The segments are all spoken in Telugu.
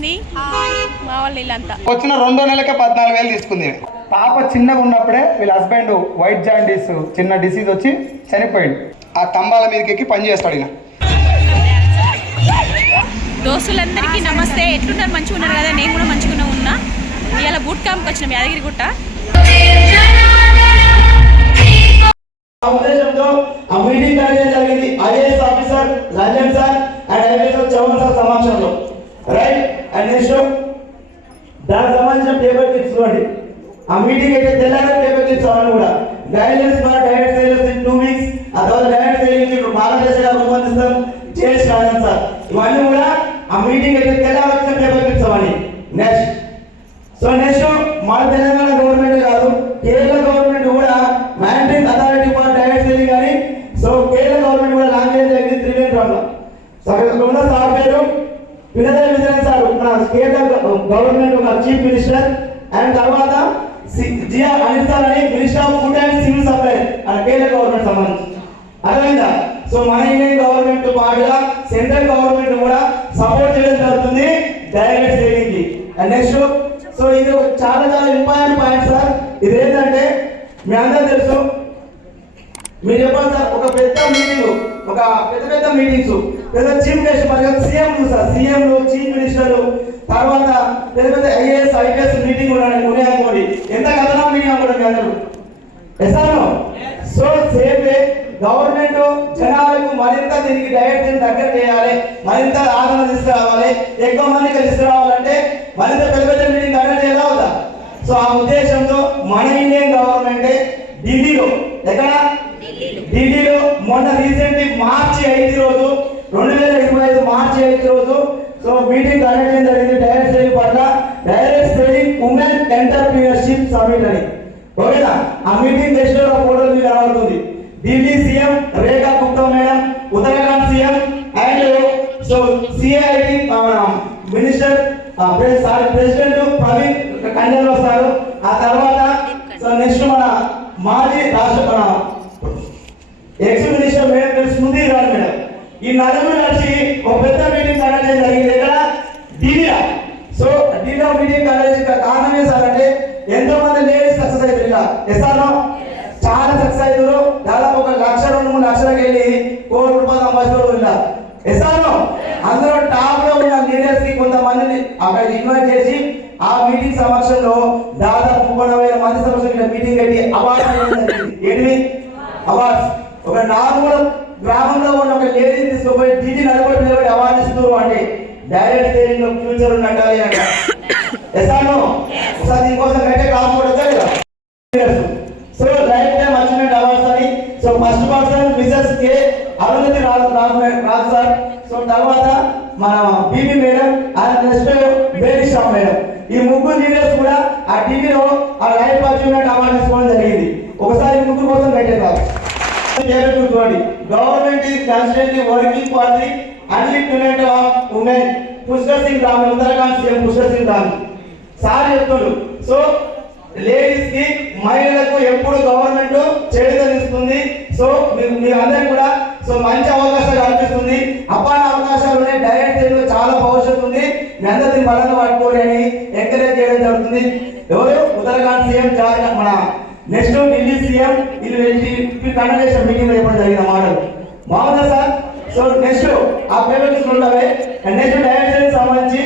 మంది మా వాళ్ళు వీళ్ళంతా వచ్చిన 2 నెలలకే 14,000 తీసుకుంది. పాప చిన్నగా ఉన్నప్పుడే వీళ్ళ హస్బెండ్ వైట్ జాండీస్ చిన్న డిసీజ్ వచ్చి చనిపోయింది. ఆ తంబాల మీదకి ఎక్కి పని చేస్తాడు ఈయన. దోస్తులందరికీ నమస్తే. ఎట్లున్నారు? మంచిగా ఉన్నారు కదా? నేను కూడా మంచిగా ఉన్నా. ఇవాళ బూట్ క్యాంప్కి వచ్చినాం యాదగిరిగుట్ట. ఉద్దేశంతో ఆ మీటింగ్ జరిగింది IAS officer Ranjan sir and IAS Chauhan sir సమక్షంలో. రైట్ అండ్ నెక్స్ట్ దానికి సంబంధించిన పేపర్ క్లిప్స్ చూడండి. ఆ మీటింగ్ అయితే తెల్లారి పేపర్ క్లిప్స్ అవన్నీ కూడా guidelines for direct sales in 2 weeks. ఆ తర్వాత డైరెక్ట్ సేలింగ్ ఇప్పుడు మార్గదర్శకాలు రూపొందిస్తాం చేసి రాజన్ సార్. ఇవన్నీ కూడా ఆ మీటింగ్ అయితే తెల్లారి వచ్చిన పేపర్ క్లిప్స్ అవన్నీ. నెక్స్ట్ నెక్స్ట్ మన తెలంగాణ గవర్నమెంట్ కాదు, కేరళ గవర్నమెంట్ కూడా mandate authority for direct selling అని. కేరళ గవర్నమెంట్ కూడా లాంచ్ చేయడం జరిగింది త్రివేంద్రంలో. ఉన్న సార్ పేరు పినరయి విజయన్ సార్, మన స్టేట్ గవర్నమెంట్ ఒక చీఫ్ మినిస్టర్. అండ్ తర్వాత జిఆర్ అనిల్ సార్ అని minister of food and civil supply Kerala government సంబంధించి. అర్థమైందా? మన ఇండియన్ గవర్నమెంట్ పాటుగా సెంట్రల్ గవర్నమెంట్ కూడా సపోర్ట్ చేయడం జరుగుతుంది డైరెక్ట్ సేలింగ్ కి. అండ్ నెక్స్ట్ ఇది చాలా చాలా ఇంపార్టెంట్ పాయింట్ సార్. ఇది ఏంటంటే మీ అందరూ తెలుసు, మీరు చెప్పాలి సార్, ఒక పెద్ద మీటింగ్, ఒక పెద్ద మీటింగ్స్, పెద్ద చీఫ్ గెస్ట్ మరి సీఎంలు సార్, సీఎంలు చీఫ్ మినిస్టర్లు, తర్వాత పెద్ద ఐఏఎస్ ఐపీఎస్ మీటింగ్ ఉన్నాయనుకోండి. ఎంత కథనా మీటింగ్ అనుకోండి మీ అందరూ. ఎసాను సేమ్ వే గవర్నమెంట్ జనాలకు మరింత దీనికి డైరెక్ట్ దగ్గర చేయాలి, మరింత ఆదరణ తీసుకురావాలి, ఎక్కువ మందికి తీసుకురావాలంటే మరింత పెద్ద మీటింగ్ కండక్ట్ చేయాలా అవుతా. ఆ ఉద్దేశంతో మన ఇండియన్ గవర్నమెంట్ ఢిల్లీలో, ఎక్కడ ఢిల్లీలో మొన్న రీసెంట్లీ మార్చి 5 రోజు 2025 మార్చి 5 రోజు మీటింగ్ కండక్ట్ చేయడం జరిగింది డైరెక్ట్ సేలింగ్ పట్ల. Direct selling women entrepreneurship summit అని. ఓకేనా? ఆ మీటింగ్ గెస్ట్ ఫోటో మీకు కనబడుతుంది. Delhi CM Rekha Gupta madam, Uttarakhand CM and CIT minister president Praveen Kandal వస్తారు. ఆ తర్వాత నెక్స్ట్ మన మాజీ రాష్ట్ర ex minister madam Smriti Irani madam. ఈ నలుగురు కలిసి ఒక పెద్ద మీటింగ్ కండక్ట్ చేయడం జరిగింది ఇక్కడ ఢిల్లీలో. ఢిల్లీలో మీటింగ్ కండక్ట్ చేసిన కారణం ఏం సార్ అంటే ఎంతో మంది లేడీస్ సక్సెస్ అవుతారు ఇలా. ఎస్ఆర్లో చాలా సక్సెస్ అవుతారు. దాదాపు 1 లక్ష 2-3 లక్షలకు వెళ్ళి ₹1 కోటి సంపాదిస్తారు ఇలా. ఎస్ఆర్లో అందరూ టాప్ లో ఉన్న లీడర్స్ కి కొంతమందిని అక్కడ ఇన్వైట్ చేసి ఆ మీటింగ్ సమక్షంలో దాదాపు 30,000 మంది సమక్షంలో మీటింగ్ పెట్టి అవార్డు అవార్డ్స్ ఒక నార్మల్ గ్రామంలో ఉన్న ఒక లేడీ తీసుకుపోయి ఢిల్లీ నిలబడి అవార్డు ఇస్తున్నారు అంటే డైరెక్ట్ సేలింగ్ లో ఫ్యూచర్ ఉన్నట్టు. ఎస్ఆర్లో ఒకసారి దీనికోసం కట్టే కాకపోవచ్చా లేదా? లైఫ్ టైం అచీవ్మెంట్ అవార్డ్స్ అని. First person Mrs K Arundhati Raju sir. తర్వాత మన BB madam and next Baby Shah madam. ఈ ముగ్గురు లీడర్స్ కూడా ఆ టీవీలో ఆ లైఫ్ అచీవ్మెంట్ అవార్డు తీసుకోవడం జరిగింది. ఒకసారి ముగ్గురు కోసం పెట్టేస్తారు. చూడండి, government is constantly working for the unlimited of women. Pushkar Singh Ram, Uttarakhand CM Pushkar Singh Ram sir చెప్తున్నారు. లేడీస్ కి మహిళలకు ఎప్పుడు గవర్నమెంట్ చేయూతనిస్తుంది. మీరు అందరికి కూడా మంచి అవకాశాలు కల్పిస్తుంది. అపార అవకాశాలు ఉన్నాయి. డైరెక్ట్ సేలింగ్ లో చాలా భవిష్యత్తు ఉంది. మీ అందరినీ బలంగా పట్టుకోని అని ఎంకరేజ్ చేయడం జరుగుతుంది. ఎవరు? ఉత్తరాఖండ్ సీఎం, మన నెక్స్ట్ ఢిల్లీ సీఎం. వీళ్ళు కండక్ట్ చేసిన మీటింగ్ లో చెప్పడం జరిగిన మాటలు బాగుందా సార్? నెక్స్ట్ ఆ పేపర్స్ ఉంటాయి. నెక్స్ట్ డైరెక్ట్ సేలింగ్ సంబంధించి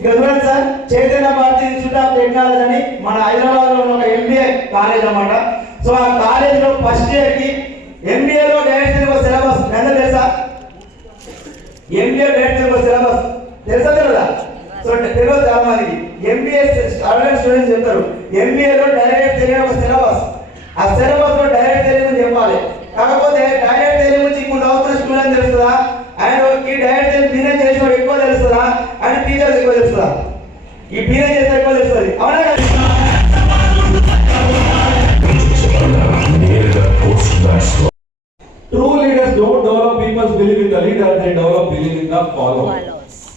ఇక చూడండి sir, Chaitanya Bharathi institute of technology అని మన హైదరాబాద్ లో ఉన్న ఒక ఎంబీఏ కాలేజ్ అన్నమాట. ఆ కాలేజ్ లో ఫస్ట్ ఇయర్ కి ఎంబీఏ లో డైరెక్ట్ సేలింగ్ సిలబస్ ఎంత తెలుసా? ఎంబీఏ డైరెక్ట్ సేలింగ్ సిలబస్ తెలుసా తెలియదా? తెలియదు చాలా మందికి. ఎంబీఏ స్టూడెంట్స్ చెప్తారు ఎంబీఏ లో డైరెక్ట్ సేలింగ్ ఒక సిలబస్. ఆ సిలబస్ లో డైరెక్ట్ సేలింగ్ చెప్పాలి. కాకపోతే డైరెక్ట్ సేలింగ్ నుంచి ఇప్పుడు అవుతున్న స్టూడెంట్ తెలుస్తుందా? అండ్ ఈ డైరెక్ట్ సేలింగ్ బిజినెస్ చేసిన ఎక్కువ తెలుస్తుందా? అండ్ టీచర్స్ ఎక్కువ తెలుస్తుందా? ఈ బిజినెస్ చేస్తే ఎక్కువ తెలుస్తుంది. అవునా? True leaders don't develop people's belief in the leader, they develop belief in the followers.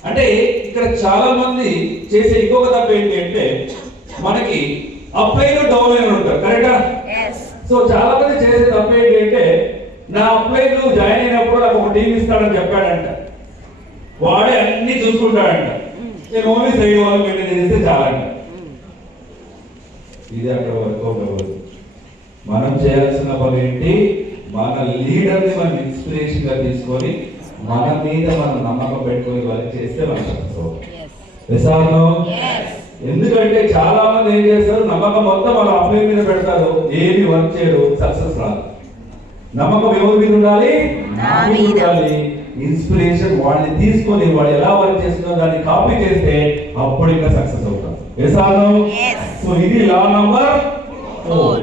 అంటే ఇక్కడ చాలా మంది చేసే ఇంకొక తప్పు ఏంటి అంటే మనకి అప్లైన్ డౌన్ అయిన ఉంటారు. కరెక్టా? చాలా మంది చేసే తప్పు ఏంటి అంటే నా అప్లైన్ జాయిన్ అయినప్పుడు నాకు ఒక టీం ఇస్తాడని చెప్పాడంట. వాడే అన్ని చూసుకుంటాడంట. నేను ఓన్లీ సైడ్ వాళ్ళు మెయింటైన్ చేస్తే చాలా. ఇది అక్కడ వర్క్ అవుట్ అవ్వదు. మనం చేయాల్సిన పని ఏంటి, మన లీడర్ని మనం ఇన్స్పిరేషన్ గా తీసుకొని మన మీద మనం నమ్మకం పెట్టుకొని వర్క్ చేస్తే మనం సక్సెస్ అవుతాం. ఎందుకంటే చాలా మంది ఏం చేస్తారు, నమ్మకం మొత్తం వాళ్ళ అప్లై మీద పెడతారు, ఏమి వర్క్ చేయరు, సక్సెస్ రాదు. నమ్మకం ఎవరి మీద ఉండాలి, నా మీద ఉండాలి. ఇన్స్పిరేషన్ వాళ్ళని తీసుకొని వాళ్ళు ఎలా వర్క్ చేస్తున్నారో దాన్ని కాపీ చేస్తే అప్పుడు ఇంకా సక్సెస్ అవుతాం. సో ఇది లా నంబర్ 4.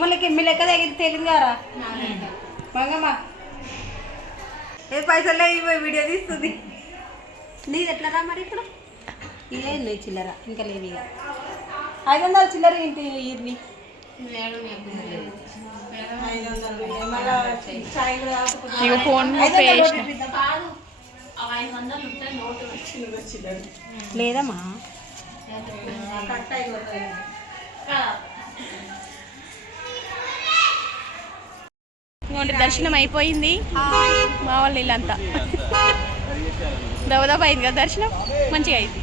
మళ్ళీ మీ లెక్క దగ్గర తెలియదు కదా మంగమ్మ ఏ పైసలు లేవు వీడియో తీస్తుంది. నీది ఎట్లా రా మరి ఇప్పుడు ఇదే లేదు చిల్లర ఇంకా లేవు ఇక 500 చిల్లర ఇంటి ఇర్ని లేదమ్మా దర్శనం అయిపోయింది. మా వాళ్ళు ఇల్లంతా దవదవ అయింది కదా దర్శనం, మంచిగా అయింది.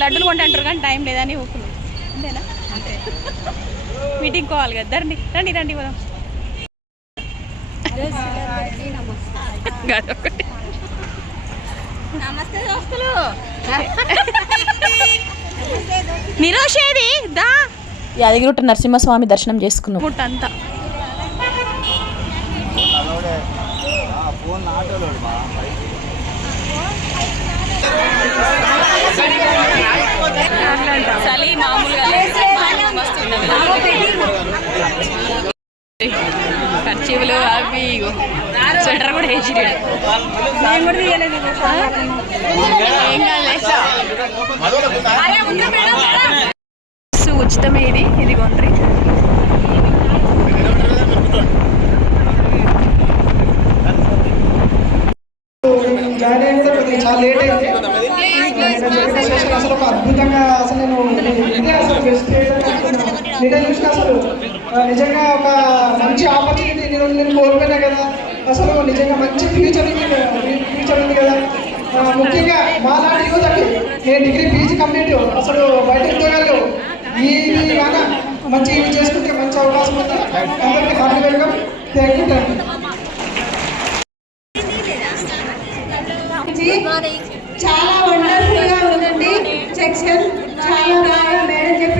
లడ్డూలు కొంటాంటారు కానీ టైం లేదని ఊరుకున్నాం. అంతేనా? అంతే. మీటింగ్ పోవాలి కదా. రండి రండి రండి పోదాం. నమస్తే దోస్తులు. నిరోషేది దా యాదగిరిగుట్ట నరసింహస్వామి దర్శనం చేసుకున్నాం. అంతా చలి మామూలుగా ఖర్చీలు అవి స్వెటర్ కూడా వేసి ఉచితమే ఇది కొండ్రి. జాయిన్ అయిన తర్వాత చాలా లేట్ అయింది. అసలు ఒక అద్భుతంగా అసలు నేను అసలు బెస్ట్ నేను చూసిన అసలు నిజంగా ఒక మంచి ఆపర్చునిటీ నేను కోల్పోయినా కదా. అసలు నిజంగా మంచి ఫ్యూచర్ ఉంది కదా. ముఖ్యంగా మా లాంటి యువతకి నేను డిగ్రీ పీజీ కంప్లీట్ అసలు బయట ఉద్యోగాలు ఇవి కానీ మంచి ఇవి చేసుకుంటే మంచి అవకాశం ఉంది. అందరికీ హార్టీ వెల్కమ్. Thank you. చాలా వండర్ఫుల్ గా ఉందండి సెక్షన్. చాలా బాగా మేడం చెప్పి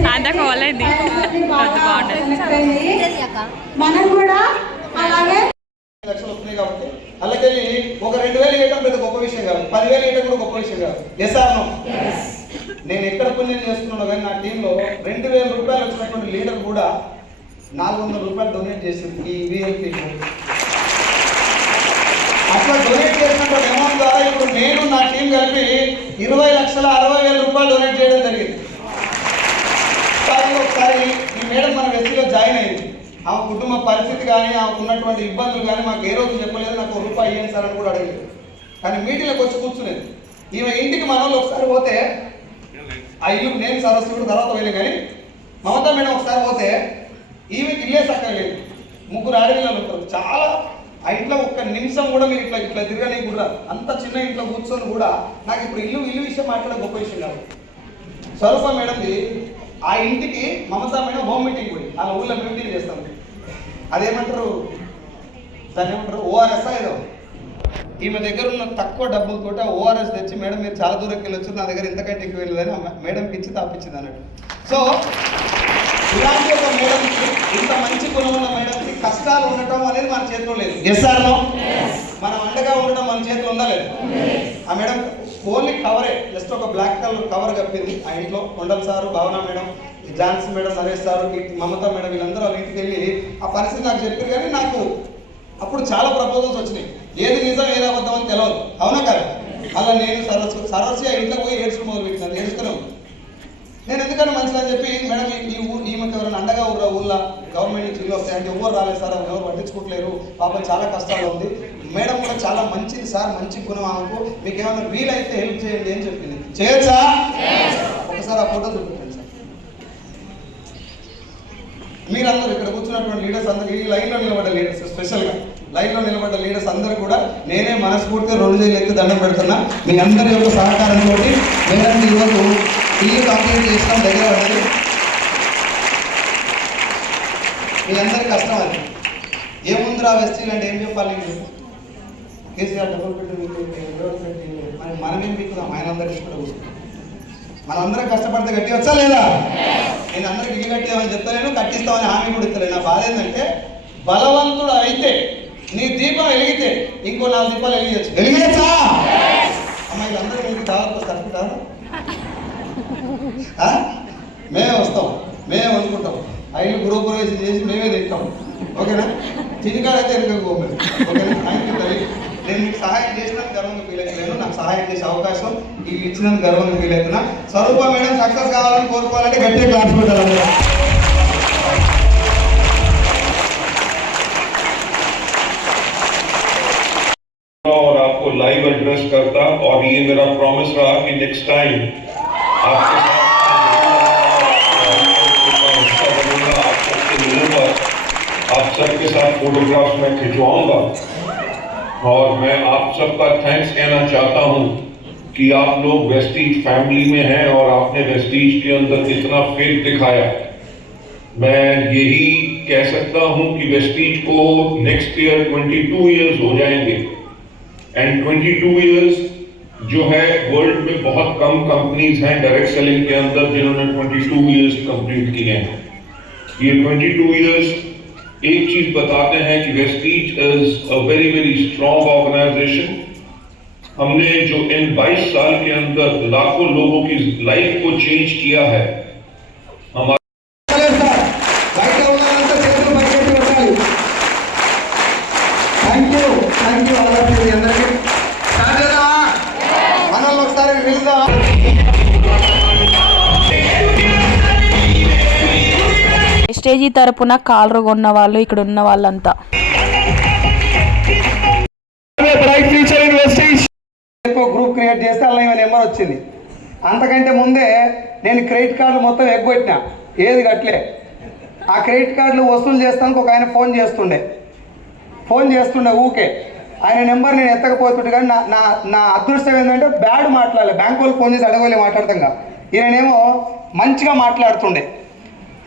మనం కూడా అలాగే లక్షలు వస్తున్నాయి కాబట్టి అలాగే ఒక 2000 వేయడం పెద్ద గొప్ప విషయం కాదు, 10,000 వేయడం కూడా గొప్ప విషయం కాదు. Yes or no? నేను ఎక్కడ పుణ్యం చేస్తున్నాను కానీ నా టీంలో 2,000 రూపాయలు వచ్చినటువంటి లీడర్ కూడా 400 రూపాయలు డొనేట్ చేసింది ఈ విఎల్పీ. అట్లా డొనేట్ చేసినటువంటి అమౌంట్ ద్వారా ఇప్పుడు నేను నా టీం కలిపి 20,60,000 రూపాయలు డొనేట్ చేయడం జరిగింది. ఒకసారి ఈ మేడం మన వ్యక్తిలో జాయిన్ అయింది. ఆమె కుటుంబ పరిస్థితి కానీ ఆమెకు ఉన్నటువంటి ఇబ్బందులు కానీ మాకు ఏ రోజు చెప్పలేదు. నాకు ₹1 ఇవ్వండి సార్ అని కూడా అడగలేదు. కానీ మీటింగ్లోకి వచ్చి కూర్చునేది. ఈమె ఇంటికి మన వాళ్ళు ఒకసారి పోతే ఆ ఇల్లు నేను సరస్వతి తర్వాత వెళ్ళి కానీ మమతా మేడం ఒకసారి పోతే ఈమెకి ఇల్లే సక్కలేదు. 3 ఆడపిల్లలు ఉంటారు. చాలా ఆ ఇంట్లో ఒక్క నిమిషం కూడా మీరు ఇట్లా తిరగని కూడా అంత చిన్న ఇంట్లో కూర్చొని కూడా నాకు ఇప్పుడు ఇల్లు విషయం మాట్లాడే గొప్ప విషయం కాదు. స్వరూప మేడంది ఆ ఇంటికి మమతా మేడం హోమ్ మీటింగ్ పోయి అలా ఊళ్ళో మీటింగ్ చేస్తాను. అదేమంటారు దాన్ని ఏమంటారు ఓఆర్ఎస్ ఏదో. ఈమె దగ్గర ఉన్న తక్కువ డబ్బులతో ఓఆర్ఎస్ తెచ్చి మేడం మీరు చాలా దూరంకి వెళ్ళొచ్చు, నా దగ్గర ఇంతకంటే ఎక్కువ వెళ్ళదని మేడంకి ఇచ్చి తాపించింది అన్నట్టు. సో ఇలాంటి ఒక మేడంకి, ఇంత మంచి గుణం ఉన్న మేడంకి కష్టాలు ఉండటం అనేది మన చేతిలో లేదు. Yes or no? మనం అండగా ఉండడం మన చేతిలో ఉందా లేదు? ఆ మేడం ఓన్లీ కవరే, జస్ట్ ఒక బ్లాక్ కలర్ కవర్ కప్పింది. ఆ ఇంట్లో Kondal sir, Bhavana madam, Jhansi madam, Naresh sir, Mamata madam వీళ్ళందరూ వాళ్ళ ఇంటికి వెళ్ళి ఆ పరిస్థితి నాకు చెప్పారు. కానీ నాకు అప్పుడు చాలా ప్రపోజల్స్ వచ్చినాయి. ఏది నిజం ఏది అబద్ధం అని తెలియదు. అవునా కదా? అలా నేను సరస్వతి ఆ ఇంట్లోకి పోయి ఏడ్చుకు మొదలు పెట్టినాను. ఏడుస్తున్నాను. నేను ఎందుకన్నా మంచిగా వస్తుందని చెప్పి మేడం ఈమెకి ఎవరైనా అండగా ఊళ్ళో గవర్నమెంట్ నుంచి ఇల్లు వస్తాయి అంటే ఎవరు రాలేదు సార్, ఎవరు పట్టించుకోవట్లేరు, పాపం చాలా కష్టాలు ఉంది. మేడం కూడా చాలా మంచిది సార్, మంచి గుణం ఆమెకు, మీకు ఏమైనా వీలైతే హెల్ప్ చేయండి అని చెప్పింది. చేయొచ్చా? ఒకసారి ఆ ఫోటో చూపించండి సార్. మీరందరూ ఇక్కడ కూర్చున్నటువంటి లీడర్స్ అందరూ, ఈ లైన్లో నిలబడ్డ లీడర్స్, స్పెషల్గా లైన్లో నిలబడ్డ లీడర్స్ అందరూ కూడా నేనే మనస్ఫూర్తిగా 2 చేతులు ఎత్తి దండం పెడుతున్నా. మీ అందరి యొక్క సహకారంతో మేడం ఈరోజు ఇల్లు కంప్లీట్ చేసిన దగ్గర పడ్డది. మీ అందరి కష్టం అది. ఏముందిరా వెస్టీల్ అంటే ఏం చెప్పాలి? కేసీఆర్ డబుల్ బెడ్రూమ్ మనమేం పీకుదాం, ఆయన అందరి కూడా కూర్చుంటాం. మనందరం కష్టపడితే కట్టి వచ్చా లేదా? నేను అందరికి ఇల్లు కట్టేమని చెప్తలేను, కట్టిస్తామని హామీ కూడా ఇస్తలేను. నా బాధ ఏంటంటే బలవంతుడు అయితే నీ దీపం వెలిగితే ఇంకో 4 దీపాలు వెలిగించచ్చు. వెలిగించా అమ్మాయిలందరూ మీకు దావత్ తప్పుతారు. మేమే వస్తాం, మేమే వండుకుంటాం, ఐదు గృహప్రవేశం చేసి మేమే తింటాం. ఓకేనా? చిన్నకాడైతే ఎదుగుకోమని. ఓకేనా? థ్యాంక్ యూ తల్లి. నేను మీకు సహాయం చేసినందుకు గర్వంగా ఫీల్ అవుతున్నాను. నాకు సహాయం చేసే అవకాశం ఇవి ఇచ్చినందుకు గర్వంగా ఫీల్ అవుతున్నా. స్వరూప మేడం సక్సెస్ కావాలని కోరుకోవాలంటే గట్టిగా క్లాస్ పెట్టాలి. और आपको लाइव एड्रेस करता, और ये मेरा प्रॉमिस रहा कि नेक्स्ट टाइम आपके साथ मिलूंगा, आप सबके साथ फोटोग्राफ्स में खिंचवाऊंगा। और मैं आप सबका थैंक्स कहना चाहता हूं कि आप लोग वेस्टीज फैमिली में हैं और आपने वेस्टीज के अंदर इतना फेथ दिखाया। मैं यही कह सकता हूं कि वेस्टीज को नेक्स्ट ईयर 22 इयर्स हो जाएंगे, एंड 22 इयर्स जो है वर्ल्ड में बहुत कम कंपनीज हैं डायरेक्ट सेलिंग के अंदर जिन्होंने 22 इयर्स कंप्लीट किए हैं। ये 22 इयर्स एक चीज बताते हैं कि Vestige is a very very strong organisation. हमने जो इन 22 साल के अंदर लाखों लोगों की लाइफ को चेंज किया है। हमारे స్టేజీ తరపున కాలరు కొన్న వాళ్ళు ఇక్కడ ఉన్న వాళ్ళంతా గ్రూప్ క్రియేట్ చేస్తే అలా ఈమె నెంబర్ వచ్చింది. అంతకంటే ముందే నేను క్రెడిట్ కార్డులు మొత్తం ఎగ్గొట్టినా, ఏది కట్టలే. ఆ క్రెడిట్ కార్డులు వసూలు చేస్తానికి ఒక ఆయన ఫోన్ చేస్తుండే ఊకే. ఆయన నెంబర్ నేను ఎత్తకపోతుంటే కానీ నా అదృష్టం ఏంటంటే బ్యాడ్ మాట్లాడలే. బ్యాంక్ వాళ్ళు ఫోన్ చేసి అడగలే మాట్లాడతాంగా. ఈయనేమో మంచిగా మాట్లాడుతుండే.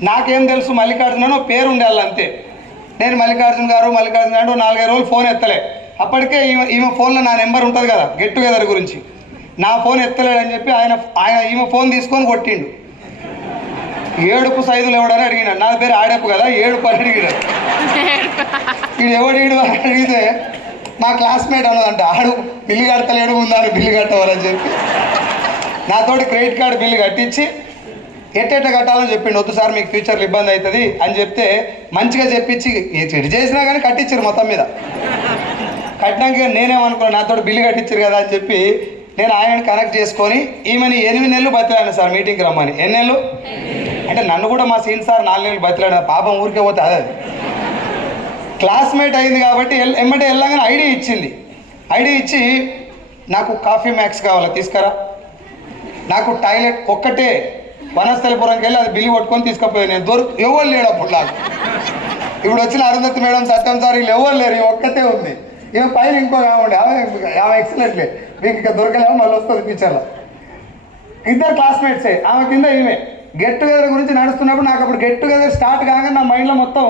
నాకేం తెలుసు మల్లికార్జున పేరు ఉండాలి అంతే. నేను మల్లికార్జున గారు 4-5 రోజులు ఫోన్ ఎత్తలే. అప్పటికే ఈమె ఫోన్లో నా నెంబర్ ఉంటుంది కదా గెట్ టుగెదర్ గురించి, నా ఫోన్ ఎత్తలేడని చెప్పి ఆయన ఈమె ఫోన్ తీసుకొని కొట్టిండు. ఏడుపు సైదులు ఎవడని అడిగినాడు. నా పేరు ఆడేపు కదా, ఏడుపు అని అడిగినాడు. వీడు ఎవడీడు అని అడిగితే మా క్లాస్మేట్ అన్నదంట, ఆడు బిల్లు కడతలేడు ఉందని బిల్లు కట్టవాలని చెప్పి నాతోటి క్రెడిట్ కార్డు బిల్లు కట్టించి ఎట్టెట్ట కట్టాలని చెప్పిండు. వద్దు సార్ మీకు ఫ్యూచర్లో ఇబ్బంది అవుతుంది అని చెప్తే మంచిగా చెప్పించి ఎటు చేసినా కానీ కట్టించారు. మొత్తం మీద కట్టినాక నేనేమనుకున్నాను, నాతో బిల్లు కట్టించారు కదా అని చెప్పి నేను ఆయనని కనెక్ట్ చేసుకొని ఈమెని 8 నెలలు బతిలాను సార్ మీటింగ్కి రమ్మని. ఎన్ని నెలలు అంటే నన్ను కూడా మా సీన్ సార్ 4 నెలలు బతిలాడు. పాపం ఊరికే పోతే అదే క్లాస్మేట్ అయింది కాబట్టి ఎమ్మటే వెళ్ళగానే ఐడి ఇచ్చింది. ఐడి ఇచ్చి నాకు కాఫీ మ్యాక్స్ కావాలా తీసుకురా, నాకు టాయిలెట్ ఒక్కటే వనస్థలిపురంకి వెళ్ళి అది బిల్లు కొట్టుకొని తీసుకుపోయాను. నేను ఎవరు లేడు అప్పుడు నాకు. ఇప్పుడు వచ్చిన అరుంధతి మేడం, సత్యం సార్ వీళ్ళు ఎవరు లేరు, ఈ ఒక్కతే ఉంది. ఈమె పైన ఇంకో కావండి, ఆమె ఎక్సలెంట్లే, మీకు ఇంకా దొరకలేమో మళ్ళీ వస్తుంది ఫ్యూచర్లో. ఇద్దరు క్లాస్మేట్సే, ఆమె కింద ఈమె. గెట్ టుగెదర్ గురించి నడుస్తున్నప్పుడు నాకు అప్పుడు గెట్ టుగెదర్ స్టార్ట్ కాగానే నా మైండ్లో మొత్తం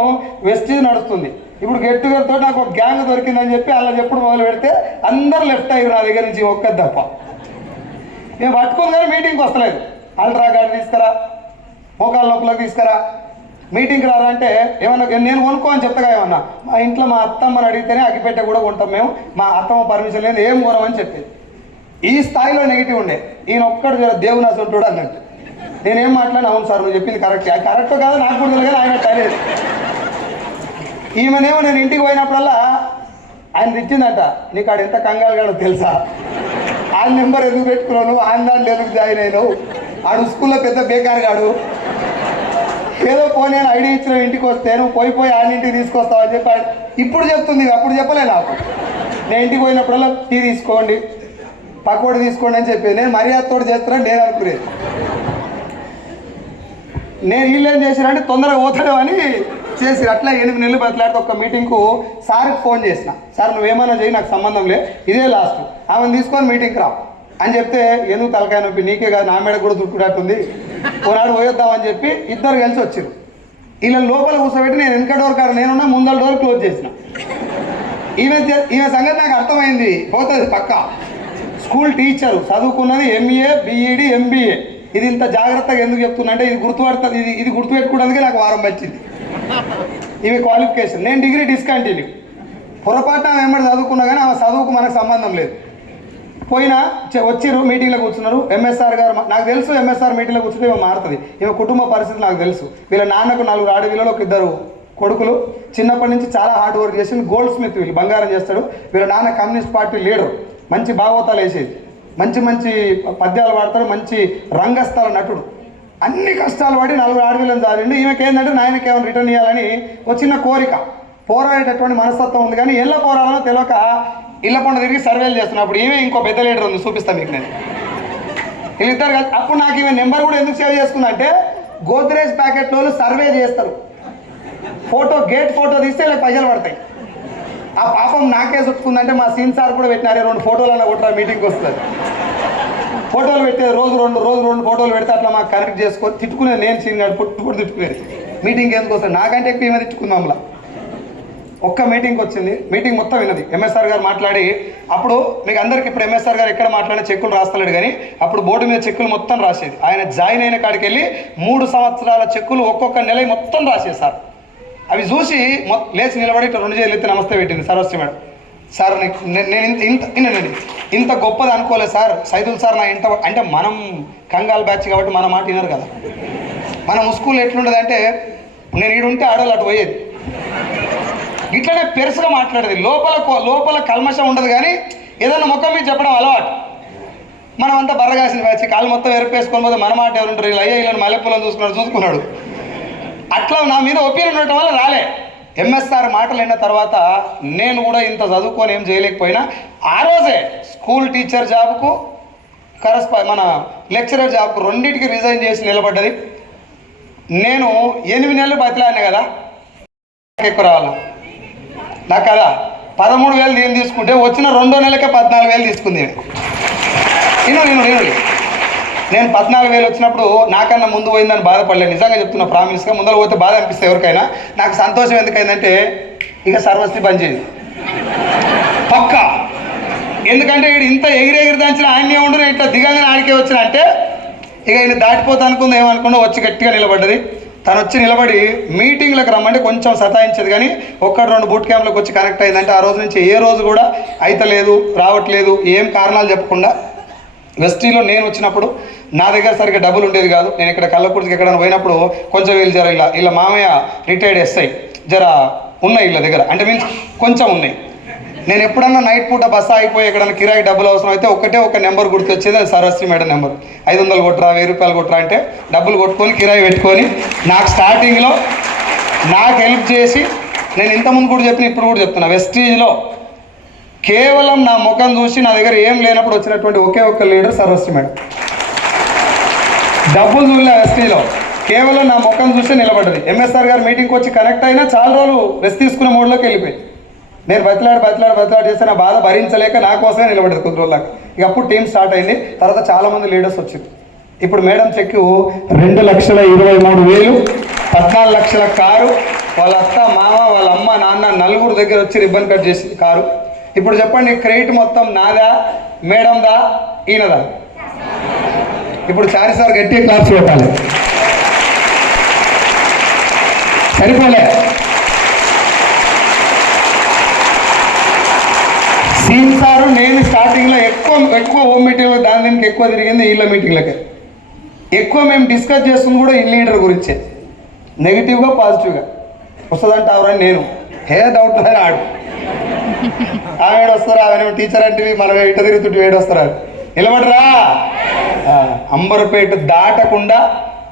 వెస్టీజ్ నడుస్తుంది. ఇప్పుడు గెట్ టుగెదర్ తోటి నాకు ఒక గ్యాంగ్ దొరికిందని చెప్పి అలా చెప్పుడు మొదలు పెడితే అందరు లెఫ్ట్ అయ్యారు నా దగ్గర నుంచి, ఒక్కది తప్ప. నేను పట్టుకుని కానీ మీటింగ్కి వస్తలేదు. అల్ట్రా గార్డు తీసుకురా, మోకాళ్ళ లోపలికి తీసుకురా, మీటింగ్కి రారా అంటే ఏమన్నా నేను కొనుక్కో అని చెప్తాగా. ఏమన్నా మా ఇంట్లో మా అత్తమ్మని అడిగితేనే అగ్గిపెట్టె కూడా కొంటాం మేము, మా అత్తమ్మ పర్మిషన్ లేదు, ఏం కొనమని చెప్పేది. ఈ స్థాయిలో నెగిటివ్ ఉండే. ఈయన ఒక్కడు దేవుని అసంటుడు అన్నట్టు. నేనేం మాట్లాడినా అవును సార్ నువ్వు చెప్పింది కరెక్ట్, కరెక్టో కాదో నాకు కూడా తెలియదు, ఆయన తెలియదు. ఈమెనేమో నేను ఇంటికి పోయినప్పుడల్లా ఆయన తెచ్చిందట, నీకు ఆడు ఎంత కంగారు కాడో తెలుసా, ఆయన నెంబర్ ఎందుకు పెట్టుకున్నావు, ఆయన దాంట్లో ఎందుకు జాయిన్ అయినావు, ఆడు స్కూల్లో పెద్ద బేకారు కాడు, ఏదో పోనీ అని ఐడియా ఇచ్చిన ఇంటికి వస్తే నువ్వు పోయి ఆడింటికి తీసుకొస్తావు అని చెప్పి ఇప్పుడు చెప్తుంది, అప్పుడు చెప్పలే నాకు. నేను ఇంటికి పోయినప్పుడల్లా టీ తీసుకోండి, పక్కోటి తీసుకోండి అని చెప్పేది. నేను మర్యాదతో చేస్తున్నాను నేను అనుకునేది. నేను వీళ్ళు ఏం చేశారంటే తొందరగా పోతాడు అని చేసి అట్లా 8 నెలలు బతిలాడితే ఒక మీటింగ్కు సార్కి ఫోన్ చేసిన, సార్ నువ్వేమన్నా చేయి నాకు సంబంధం లే, ఇదే లాస్ట్, ఆమెను తీసుకొని మీటింగ్కి రా అని చెప్తే ఎందుకు తలకాయ నొప్పి నీకే కాదు నా మీద కూడా చుట్టుకున్నట్టుంది, ఓనాడు పోయొద్దామని చెప్పి ఇద్దరు కలిసి వచ్చారు. ఇలా లోపల కూర్చోబెట్టి నేను వెనక డోర్ కాడ నేనున్నా, ముందర డోర్ క్లోజ్ చేసిన. ఈమె సంగతి నాకు అర్థమైంది, పోతుంది పక్క. స్కూల్ టీచరు, చదువుకున్నది MA BEd MBA. ఇది ఇంత జాగ్రత్తగా ఎందుకు చెప్తున్నా అంటే ఇది గుర్తుపడుతుంది, ఇది గుర్తుపెట్టుకోవడానికి నాకు వారం వచ్చింది. ఇవి క్వాలిఫికేషన్. నేను డిగ్రీ డిస్కంటిన్యూ. పొరపాటున వెంబడి చదువుకున్నా కానీ ఆమె చదువుకు మనకు సంబంధం లేదు. పోయినా వచ్చిర్రు, మీటింగ్లో కూర్చున్నారు. MSR గారు నాకు తెలుసు, MSR మీటింగ్లో కూర్చుంటే ఇవి మారుతుంది. ఈమె కుటుంబ పరిస్థితి నాకు తెలుసు. వీళ్ళ నాన్నకు 4 ఆడపిల్లలు, ఒక 2 కొడుకులు. చిన్నప్పటి నుంచి చాలా హార్డ్ వర్క్ చేసి గోల్డ్ స్మిత్, వీళ్ళు బంగారం చేస్తాడు. వీళ్ళ నాన్న కమ్యూనిస్ట్ పార్టీ లీడరు, మంచి భాగవతాలు వేసేది, మంచి మంచి పద్యాలు పాడతాడు, మంచి రంగస్థల నటుడు. అన్ని కష్టాలు పడి 4 ఆడపిల్లని సారిండు. ఈమెకి ఏంటంటే నాయనకి ఏమైనా రిటర్న్ ఇవ్వాలని వచ్చిన కోరిక, పోరాడేటటువంటి మనస్తత్వం ఉంది. కానీ ఎలా పోరాడాలో తెలియక ఇళ్ళ పండు తిరిగి సర్వేలు చేస్తున్నప్పుడు ఈమె ఇంకో పెద్ద లీడర్ ఉంది, చూపిస్తాను మీకు నేను. వీళ్ళిద్దరు కలిసి అప్పుడు నాకు ఈమె నెంబర్ కూడా ఎందుకు సేవ్ చేసుకుందా అంటే గోద్రేజ్ ప్యాకెట్లో సర్వే చేస్తారు, గేట్ ఫోటో తీస్తే ఇలా పైసలు పడతాయి. ఆ పాపం నాకే చుట్టుకుందంటే మా సీన్ సార్ కూడా పెట్టినారు, 2 ఫోటోలన్నా కొట్టారు మీటింగ్కి వస్తుంది. ఫోటోలు పెట్టేది రోజు 2 ఫోటోలు పెడితే అట్లా మాకు కనెక్ట్ చేసుకొని తిట్టుకునేది. నేను సీన్ గారు పుట్టు తిట్టుకునేది. మీటింగ్కి ఎందుకు వస్తుంది, నాకంటే ఎక్కువ ఈమె తిట్టుకుంది. మమ్మల్ని ఒక్క మీటింగ్కి వచ్చింది, మీటింగ్ మొత్తం విన్నది. MSR గారు మాట్లాడి, అప్పుడు మీకు అందరికి ఇప్పుడు MSR గారు ఎక్కడ మాట్లాడిన చెక్కులు రాస్తలేడు కానీ అప్పుడు బోర్డు మీద చెక్కులు మొత్తం రాసేది. ఆయన జాయిన్ అయిన కాడికి వెళ్ళి 3 సంవత్సరాల చెక్కులు ఒక్కొక్క నెల మొత్తం రాసేది సార్. అవి చూసి లేచి నిలబడి 2 చేతులు ఎత్తి నమస్తే పెట్టింది సరస్వతి మేడం. సార్ నేను ఇంత గొప్పది అనుకోలేదు సార్, సైదుల్ సార్ నా ఇంత అంటే మనం కంగాల్ బ్యాచ్ కాబట్టి మన మాట వినరు కదా. మన స్కూల్ ఎట్లుండదు అంటే నేను ఈడుంటే ఆడవాళ్ళు అటు పోయేది, ఇట్లనే పెరుసుగా మాట్లాడేది. లోపల కల్మషం ఉండదు కానీ ఏదన్నా ముఖం మీద చెప్పడం అలవాటు. మనం అంతా బర్రగాసిన బ్యాచ్, కాళ్ళు మొత్తం ఎరుపేసుకొని పోతే మన మాట ఎవరుంటారు, ఇలా వీళ్ళని మల్లెపూలను చూసుకున్నాడు. అట్లా నా మీద ఒపీనియన్ ఉండటం వల్ల రాలే. MSR మాటలు విన్న తర్వాత నేను కూడా ఇంత చదువుకొని ఏం చేయలేకపోయినా ఆ రోజే స్కూల్ టీచర్ జాబ్కు మన లెక్చరర్ జాబ్కు రెండింటికి రిజైన్ చేసి నిలబడ్డది. నేను 8 నెలలు బతిలాడినా కదా, ఎక్కువ రావాలా నాకు కదా. 13,000 నేను తీసుకుంటే వచ్చిన 2వ నెలకే 14,000 తీసుకుంది. నేను 14,000 వచ్చినప్పుడు నాకన్నా ముందు పోయిందని బాధపడలేదు. నిజంగా చెప్తున్నా, ప్రామిస్గా. ముందర పోతే బాధ అనిపిస్తే ఎవరికైనా. నాకు సంతోషం ఎందుకైందంటే ఇక సర్వస్తి బంద్ చేయండి పక్క. ఎందుకంటే వీడు ఇంత ఎగిరెగిరి దాంచిన ఆయనే ఉండు, నేను ఇట్లా దిగంగానే ఆడికే వచ్చిన అంటే ఇక ఈయన దాటిపోతా అనుకుంది. ఏమనుకున్నా వచ్చి గట్టిగా నిలబడ్డది. తను వచ్చి నిలబడి మీటింగ్లకు రమ్మంటే కొంచెం సతాయించేది కానీ 1-2 బూట్ క్యాంప్లకు వచ్చి కనెక్ట్ అయిందంటే ఆ రోజు నుంచి ఏ రోజు కూడా అయితలేదు, రావట్లేదు, ఏం కారణాలు చెప్పకుండా. వెస్టీలో నేను వచ్చినప్పుడు నా దగ్గర సరిగ్గా డబ్బులు ఉండేది కాదు. నేను ఇక్కడ కళ్ళకుర్తికి ఎక్కడైనా పోయినప్పుడు కొంచెం వీళ్ళు జర ఇలా మామయ్య రిటైర్డ్ SI జర ఉన్నాయి వీళ్ళ దగ్గర, అంటే మీన్స్ కొంచెం ఉన్నాయి. నేను ఎప్పుడన్నా నైట్ పూట బస్సు ఆగిపోయి ఎక్కడన్నా కిరాయి డబ్బులు అవసరం అయితే ఒక నెంబర్ గుర్తొచ్చేది, అది సరస్వతి మేడం నెంబర్. 500 కొట్టరా, 1000 రూపాయలు కొట్టరా అంటే డబ్బులు కొట్టుకొని కిరాయి పెట్టుకొని నాకు స్టార్టింగ్లో నాకు హెల్ప్ చేసి, నేను ఇంతకుముందు కూడా చెప్పిన ఇప్పుడు కూడా చెప్తున్నా, వెస్టీజ్లో కేవలం నా ముఖం చూసి నా దగ్గర ఏం లేనప్పుడు వచ్చినటువంటి ఒకే లీడర్ సరస్వతి మేడం. డబ్బులు చూడలే వెస్టీలో, కేవలం నా ముఖం చూసి నిలబడ్డది. MSR గారు మీటింగ్కి వచ్చి కనెక్ట్ అయినా చాలా రోజులు రెస్ట్ తీసుకునే మోడ్లోకి వెళ్ళిపోయి నేను బతిలాడి చేస్తే నా బాధ భరించలేక నా కోసమే నిలబడ్డది కొద్ది రోజులకు. ఇక అప్పుడు టీం స్టార్ట్ అయింది. తర్వాత చాలామంది లీడర్స్ వచ్చారు. ఇప్పుడు మేడం చెక్ 2,23,000, 14 లక్షల కారు, వాళ్ళ అత్త మామ వాళ్ళ అమ్మ నాన్న 4 దగ్గర వచ్చి రిబ్బన్ కట్ చేసింది కారు. ఇప్పుడు చెప్పండి, క్రెడిట్ మొత్తం నాదా, మేడందా, ఈయనదా? ఇప్పుడు చారి సార్ గట్టిగా క్లాస్ పెట్టాలి, సరిపోలే. సీన్ సారు నేను స్టార్టింగ్లో ఎక్కువ హోమ్ మీటింగ్లో దానికి ఎక్కువ తిరిగింది, వీళ్ళ మీటింగ్లకే ఎక్కువ. మేము డిస్కస్ చేస్తుంది కూడా ఈ లీడర్ గురించే, నెగిటివ్గా పాజిటివ్గా వస్తుందంటే ఎవరని నేను డౌట్ అని ఆడు. ఆమె వస్తారా, ఆమె టీచర్ అంటే మనం ఇట తిరుగుతుంటే వేడొస్తారా, నిలబడరా. అంబర్పేట దాటకుండా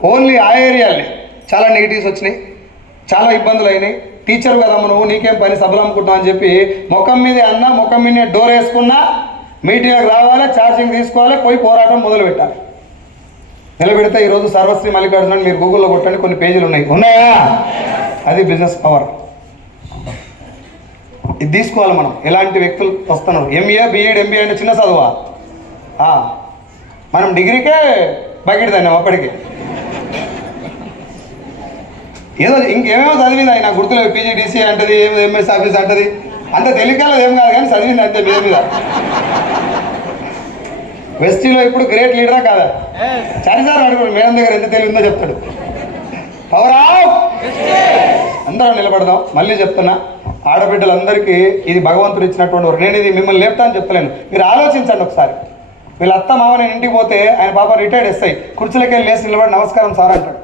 ఓన్లీ ఆ ఏరియాలే చాలా నెగిటివ్స్ వచ్చినాయి, చాలా ఇబ్బందులు అయినాయి. టీచర్ కదమ్మ నువ్వు, నీకేం పని సభలు అమ్ముకుంటావు అని చెప్పి ముఖం మీద అన్న, ముఖం మీద డోర్ వేసుకున్నా, మీటింగ్కి రావాలి, ఛార్జింగ్ తీసుకోవాలి, పోయి పోరాటం మొదలు పెట్టాలి. నిలబెడితే ఈరోజు సర్వశ్రీ మల్లికార్జున మీరు గూగుల్లో కొట్టండి, కొన్ని పేజీలు ఉన్నాయా? అది బిజినెస్ పవర్. ఇది తీసుకోవాలి మనం. ఎలాంటి వ్యక్తులు వస్తున్నారు? ఎంఏ, బీఎడ్, ఎంబీఏ అంటే చిన్న చదువా? మనం డిగ్రీకే బకెట్ దాన్ని అప్పటికి. ఏదో ఇంకేమేమో చదివింది ఆయన గుర్తులేదు. పీజీడీసీ అంటది, ఏమో ఎంఎస్ ఆఫీస్ అంటది. అంత తెలియకల్లో ఏం కాదు కానీ చదివింది అంతే మీద మీద. వెస్టీలో ఇప్పుడు గ్రేట్ లీడరా కాదా? చారిసార్ అడుగుడు మేడం దగ్గర ఎంత తెలివిందో చెప్తాడు. Power of. అందరం నిలబడదాం. మళ్ళీ చెప్తున్నా, ఆడబిడ్డలందరికీ ఇది భగవంతుడు ఇచ్చినటువంటి వారు. నేను ఇది మిమ్మల్ని లేపుతా అని చెప్తలేను, మీరు ఆలోచించండి ఒకసారి. వీళ్ళ అత్త మామ నేను ఇంటికి పోతే ఆయన పాప రిటైర్డ్ ఎస్ఐ కుర్చీలకి వెళ్ళి లేచి నిలబడి నమస్కారం సార్ అంటాడు.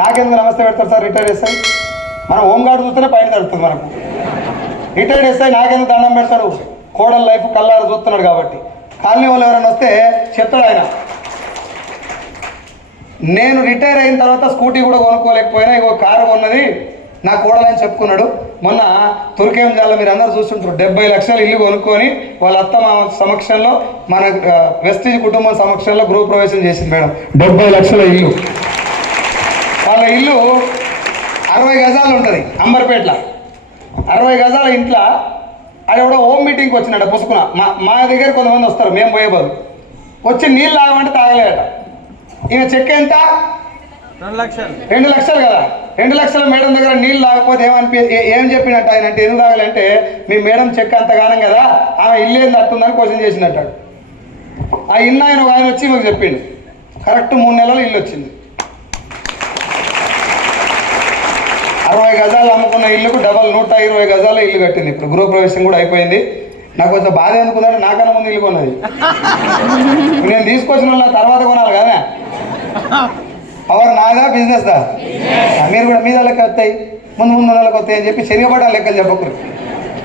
నాకెందుకు నమస్తే పెడతారు సార్ రిటైర్డ్ ఎస్ఐ? మనం హోంగార్డు చూస్తేనే పైన తడుతుంది మనకు. రిటైర్డ్ ఎస్ఐ నాకెందుకు దండం పెడతాడు? కోడల లైఫ్ కల్లారు చూస్తున్నాడు కాబట్టి. కాలనీ వాళ్ళు ఎవరైనా వస్తే చెప్తాడు ఆయన. నేను రిటైర్ అయిన తర్వాత స్కూటీ కూడా కొనుక్కోలేకపోయినా ఇంకో కారు ఉన్నది నా కోడలని చెప్పుకున్నాడు. మొన్న తుర్కేంజాల్లో మీరు అందరూ చూస్తుంటారు, 70 లక్షల ఇల్లు కొనుక్కొని వాళ్ళ అత్త మా సమక్షంలో, మన వెస్టీజ్ కుటుంబం సమక్షంలో గృహ ప్రవేశం చేసింది మేడం. 70 లక్షల ఇల్లు. వాళ్ళ ఇల్లు 60 గజాలు ఉంటుంది అంబర్పేటలో. 60 గజాల ఇంట్లో అది కూడా హోమ్ మీటింగ్కి వచ్చినాడు పుసుకున. మా దగ్గర కొంతమంది వస్తారు, మేము పోయే బదులు వచ్చి నీళ్ళు తాగమంటే తాగలేట. ఈయన చెక్ ఎంత? 2 లక్షలు కదా. 2 లక్షల మేడం దగ్గర నీళ్ళు తాగకపోతే ఏం చెప్పినట్టు ఆయన అంటే, ఎందుకు తాగాలంటే మీ మేడం చెక్ అంతగానం కదా, ఆమె ఇల్లు ఏం తట్టుందని క్వశ్చన్ చేసినట్టాడు. ఆ ఇన్న ఆయన వచ్చి మాకు చెప్పిండు, కరెక్ట్ 3 నెలలు ఇల్లు వచ్చింది. 60 గజాలు అమ్ముకున్న ఇల్లుకు డబల్ 120 గజాల ఇల్లు కట్టింది. ఇప్పుడు గృహప్రవేశం కూడా అయిపోయింది. నాకు కొంచెం బాధ ఎందుకుందంటే నాకన్నా ముందు ఇల్లు కొన్నది. నేను తీసుకొచ్చిన వాళ్ళ తర్వాత కొనాలి కదా. పవర్ నాదా బిజినెస్ దా? మీరు కూడా మీద లెక్క వస్తాయి, ముందు నెలకు వస్తాయి అని చెప్పి చెరిగబడ్డ లెక్కలు చెప్పకూడదు.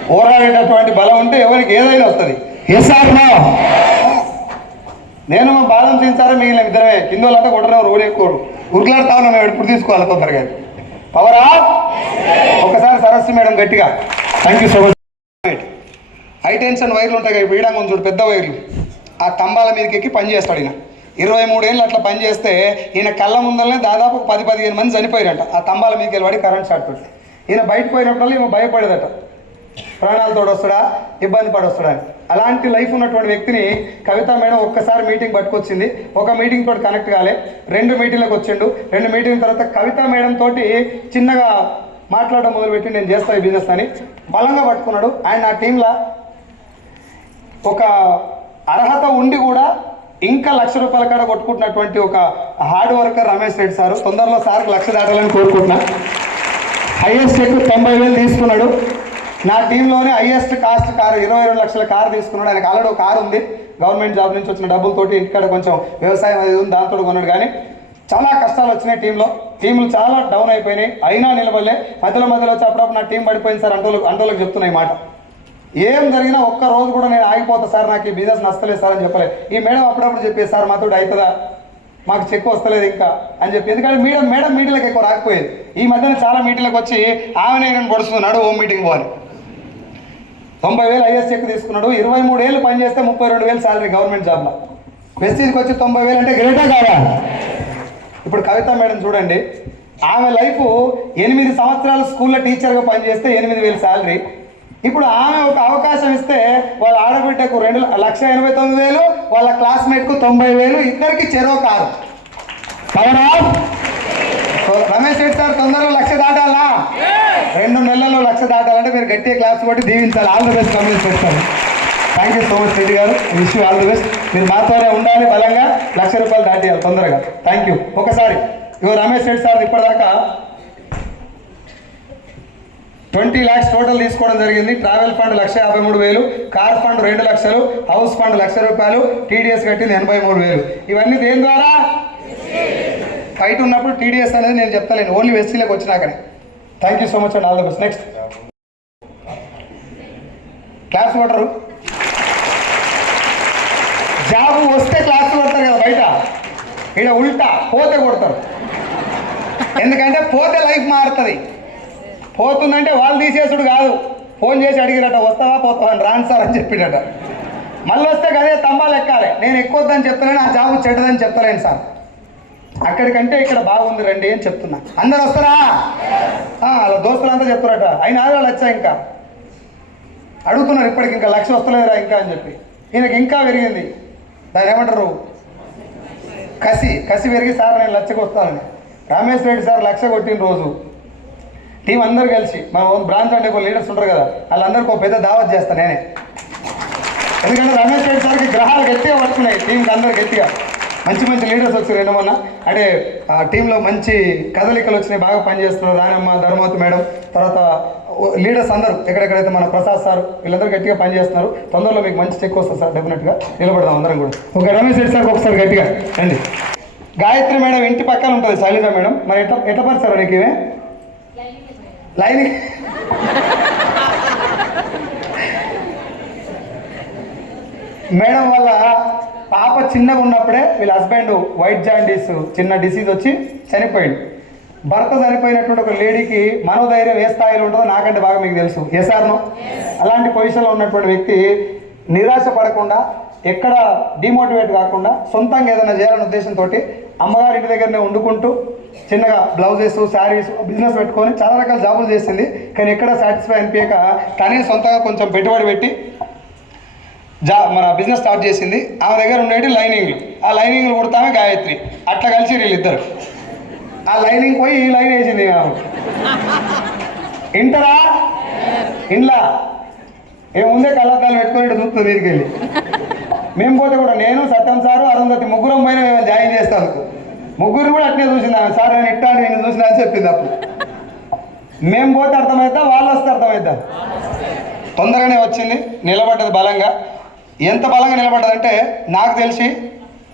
పోరాడేటటువంటి బలం ఉంటే ఎవరికి ఏదైనా వస్తుంది. నేను మా బాధం తింటారా మిగిలిన ఇద్దరమే, కింద వాళ్ళంతా కొట్టడం ఊరేకోడు ఉరుకులాడుతా ఉన్నాం. మేము ఎప్పుడు తీసుకోవాలి తొందరగా. Power of. ఒకసారి సరస్సు మేడం గట్టిగా thank you so much. High tension వైర్లు ఉంటాయి కదా, వీడంగా ఉంది చూడు పెద్ద వైర్లు, ఆ స్తంభాల మీదకి ఎక్కి పనిచేస్తాడు ఈయన. 23 ఏళ్ళు అట్లా పనిచేస్తే ఈయన కళ్ళ ముందరనే దాదాపు 10-15 మంది చనిపోయారంట ఆ స్తంభాల మీదకి వెళ్ళి కరెంట్ షాట్ పెట్టి. ఈయన బయటకు పోయినప్పుడు ఈమె భయపడేదట, ప్రాణాలతో వస్తాడా ఇబ్బంది పడొస్తాడా అని. అలాంటి లైఫ్ ఉన్నటువంటి వ్యక్తిని కవిత మేడం ఒక్కసారి మీటింగ్ పట్టుకొచ్చింది. ఒక మీటింగ్ తోటి కనెక్ట్ కాలే, 2 మీటింగ్లకు వచ్చిండు. 2 మీటింగ్ తర్వాత కవిత మేడం తోటి చిన్నగా మాట్లాడడం మొదలుపెట్టి నేను చేస్తా ఈ బిజినెస్ అని బలంగా పట్టుకున్నాడు. ఆయన ఆ టీంలో ఒక అర్హత ఉండి కూడా ఇంకా ₹1,00,000 కాడ కొట్టుకుంటున్నటువంటి ఒక hard worker Ramesh Reddy sir. తొందరలో సార్కి 1,00,000 దాటాలని కోరుకుంటున్నా. హైయెస్ట్ చెక్ 90,000 తీసుకున్నాడు. నా టీంలోనే హైయెస్ట్ కాస్ట్ కారు 22 లక్షల కారు తీసుకున్నాడు. ఆయనకు ఆల్రెడీ ఒక కారు ఉంది, గవర్నమెంట్ జాబ్ నుంచి వచ్చిన డబ్బులతోటి. ఇంటికాడ కొంచెం వ్యవసాయం అది ఉంది, దాంతో కొన్నాడు. కానీ చాలా కష్టాలు వచ్చినాయి టీంలు చాలా డౌన్ అయిపోయినాయి. అయినా నిలబడలే. మధ్యలో వచ్చి అప్పుడప్పుడు నా టీం పడిపోయింది సార్ అంటోళ్ళకి చెప్తున్నాయి మాట. ఏం జరిగినా ఒక్క రోజు కూడా నేను ఆగిపోతా సార్, నాకు ఈ బిజినెస్ నచ్చలేదు సార్ అని చెప్పలేదు. ఈ మేడం అప్పుడప్పుడు చెప్పేది, సార్ మాతో అవుతుందా, మాకు చెక్ వస్తలేదు ఇంకా అని చెప్పి. ఎందుకంటే మేడం మీటింగ్లకు ఎక్కువ రాకపోయేది. ఈ మధ్యన చాలా మీటింగ్లకు వచ్చి ఆమెనే నేను పొడుస్తున్నాడు హోమ్ మీటింగ్ పోవాలి. 90,000 హైయెస్ట్ చెక్ తీసుకున్నాడు. 23 ఏళ్ళు పనిచేస్తే 32,000 శాలరీ గవర్నమెంట్ జాబ్లో. వెస్టీజ్కి వచ్చి 90,000 అంటే గ్రేటా కాదా? ఇప్పుడు కవిత మేడం చూడండి, ఆమె లైఫ్ 8 సంవత్సరాలు స్కూల్లో టీచర్గా పనిచేస్తే 8,000 శాలరీ. ఇప్పుడు ఆమె ఒక అవకాశం ఇస్తే వాళ్ళ ఆడబిడ్డకు 2,89,000, వాళ్ళ క్లాస్మేట్కు 90,000, ఇద్దరికి చెరో కారు. రమేష్ రెడ్డి సార్ తొందరలో 1,00,000 దాటాలా? 2 నెలల్లో 1,00,000 దాటాలంటే మీరు గట్టిగా క్లాస్ కొట్టి దీవించాలి. All the best Ramesh Reddy sir. Thank you so much Reddy garu, wish you all the best. మీరు మాతోనే ఉండాలి, బలంగా ₹1,00,000 దాటేయాలి తొందరగా. Thank you. ఒకసారి ఇగో రమేష్ రెడ్డి సార్ ఇప్పటిదాకా 20 lakhs టోటల్ తీసుకోవడం జరిగింది. ట్రావెల్ ఫండ్ 1,53,000, కార్ ఫండ్ 2 లక్షలు, హౌస్ ఫండ్ ₹1,00,000, టీడీఎస్ కట్టింది 83,000. ఇవన్నీ దేని ద్వారా? ఫైట్ ఉన్నప్పుడు టీడీఎస్ అనేది నేను చెప్తాను, ఓన్లీ వెస్టీలోకి వచ్చినాకనే. Thank you so much and all the best. Next class కొట్టరు, జాబ్ వస్తే క్లాస్ కొడతారు కదా బయట, ఇక్కడ ఉల్టా పోతే కొడతారు. ఎందుకంటే పోతే లైఫ్ మారుతుంది. పోతుందంటే వాళ్ళు తీసేసుడు కాదు, ఫోన్ చేసి అడిగిరట వస్తావా పోతావా అని, రాను సార్ అని చెప్పినట. మళ్ళీ వస్తే అదే తంబాలు ఎక్కాలి. నేను ఎక్కువద్దని చెప్తున్నాను, ఆ జాబు చెడ్డదని చెప్తలేను సార్. అక్కడికంటే ఇక్కడ బాగుంది రండి అని చెప్తున్నా. అందరు వస్తారా? వాళ్ళ దోస్తులంతా చెప్తారట. అయినా వాళ్ళు వచ్చా ఇంకా అడుగుతున్నారు ఇప్పటికి, ఇంకా 1,00,000 వస్తలేదురా ఇంకా అని చెప్పి. ఈయనకి ఇంకా పెరిగింది. దాన్ని ఏమంటారు, కసి పెరిగి సార్ నేను 1,00,000కి వస్తానని. రమేష్ రెడ్డి సార్ 1,00,000 కొట్టిన రోజు టీం అందరు కలిసి, మా ఓన్ బ్రాంచ్ అంటే కొన్ని లీడర్స్ ఉంటారు కదా, వాళ్ళందరికీ ఒక పెద్ద దావత్ చేస్తాను నేనే. ఎందుకంటే రమేష్ రెడ్డి సార్కి గ్రహాలు గట్టిగా పడుతున్నాయి, టీంకి అందరు గట్టిగా మంచి లీడర్స్ వచ్చారు. ఏమన్నా అంటే ఆ టీంలో మంచి కదలికలు వచ్చినాయి, బాగా పనిచేస్తున్నారు. రానమ్మ, ధర్మవతి మేడం, తర్వాత లీడర్స్ అందరూ ఎక్కడెక్కడైతే మన ప్రసాద్ సార్ వీళ్ళందరూ గట్టిగా పనిచేస్తున్నారు. తొందరలో మీకు మంచి చెక్ వస్తుంది సార్, డెఫినెట్గా నిలబడదాం అందరం కూడా. ఒక రమేష్ రెడ్డి సార్కి ఒకసారి గట్టిగా రండి. గాయత్రి మేడం ఇంటి పక్కన ఉంటుంది శైలజ మేడం, మరి ఎట్లా పరిచారు నీకు ఇవే లైనింగ్? మేడం వల్ల పాప చిన్నగా ఉన్నప్పుడే వీళ్ళ హస్బెండ్ వైట్ జాండీస్ చిన్న డిసీజ్ వచ్చి చనిపోయింది. భర్త చనిపోయినటువంటి ఒక లేడీకి మనోధైర్యం ఏ స్థాయిలో ఉంటుందో నాకంటే బాగా మీకు తెలుసు. ఎస్ఆర్నో అలాంటి పొజిషన్లో ఉన్నటువంటి వ్యక్తి నిరాశ పడకుండా, ఎక్కడ డిమోటివేట్ కాకుండా, సొంతంగా ఏదైనా చేయాలనే ఉద్దేశంతో అమ్మగారి ఇంటి దగ్గరనే వండుకుంటూ చిన్నగా బ్లౌజెస్, శారీస్ బిజినెస్ పెట్టుకొని చాలా రకాల జాబులు చేసింది. కానీ ఎక్కడ సాటిస్ఫై అనిపించక తనే సొంతంగా కొంచెం పెట్టుబడి పెట్టి మన బిజినెస్ స్టార్ట్ చేసింది. ఆమె దగ్గర ఉండేవి లైనింగ్లు. ఆ లైనింగ్లు కుడతామే గాయత్రి. అట్లా కలిసి వీళ్ళిద్దరు ఆ లైనింగ్ పోయి ఈ లైన్ వేసింది. ఇంటరా ఇంట్లో ఏముందే కళ్ళద్దాలు పెట్టుకొని చూస్తుంది మీదకి వెళ్ళి. మేము పోతే కూడా నేను, సత్యం సారు, అరుంధతి ముగ్గురం పైన మేము జాయిన్ చేస్తాను. ముగ్గురు కూడా అట్నే చూసింది ఆమె. సార్ నేను ఇట్లా నేను చూసినా అని చెప్పింది. అప్పుడు మేము పోతే అర్థమవుతా, వాళ్ళు వస్తే అర్థమవుతా. తొందరగానే వచ్చింది, నిలబడ్డది బలంగా. ఎంత బలంగా నిలబడ్డదంటే నాకు తెలిసి